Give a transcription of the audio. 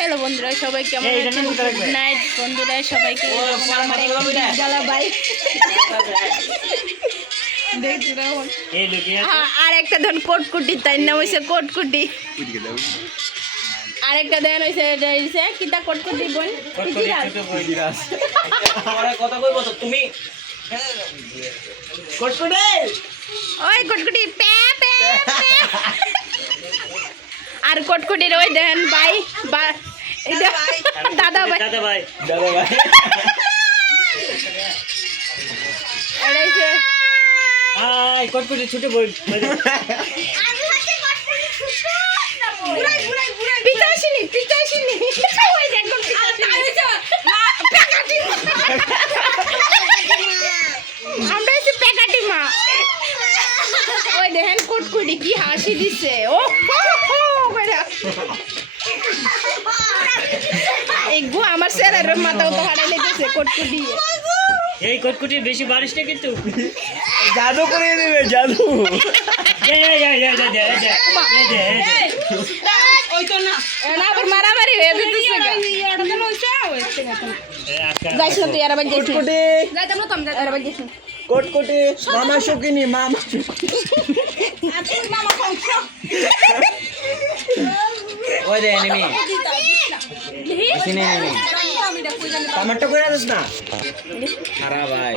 Hello বন্ধুরা, সবাই কেমন আছেন? গুড নাইট বন্ধুরা, সবাইকে আর একটা ধন কোটকুটি, তাই নাম হয়েছে কোটকুটি। আরেকটা দেন হয়েছে কিতা কোটকুটি বোন কথা কইব তো তুমি কোটকুটি ওই কোটকুটি প্যা প্যা প্যা। আর কোটকুটির ওই দেন ভাই দাদা ভাই দাদা ভাই আই কোটকুটি ছোট বই পিতাশিনী পিতাশিনী ওই দেখুন আমরা এসে প্যাকাটি মা। ওই দেখেন কোটকুটি কি হাসি দিচ্ছে। ও এই গো আমার স্যারের মাথাও তো হারাই লেগেছে কোটকুটি। এই কোটকুটি বেশি বারিশ না কিন্তু জাদু করে দেবে জাদু। ওই তো না না আবার মারামারি হয়ে যেতেছে। যাইস না তুই আর আবার যাইস না। যাইতাম না তো আমি আর আবার যাইস না। কোটকোটে মামা শকিনি মামা ওই দে এনিমি আমারটা কইরা দিস না খারাপ ভাই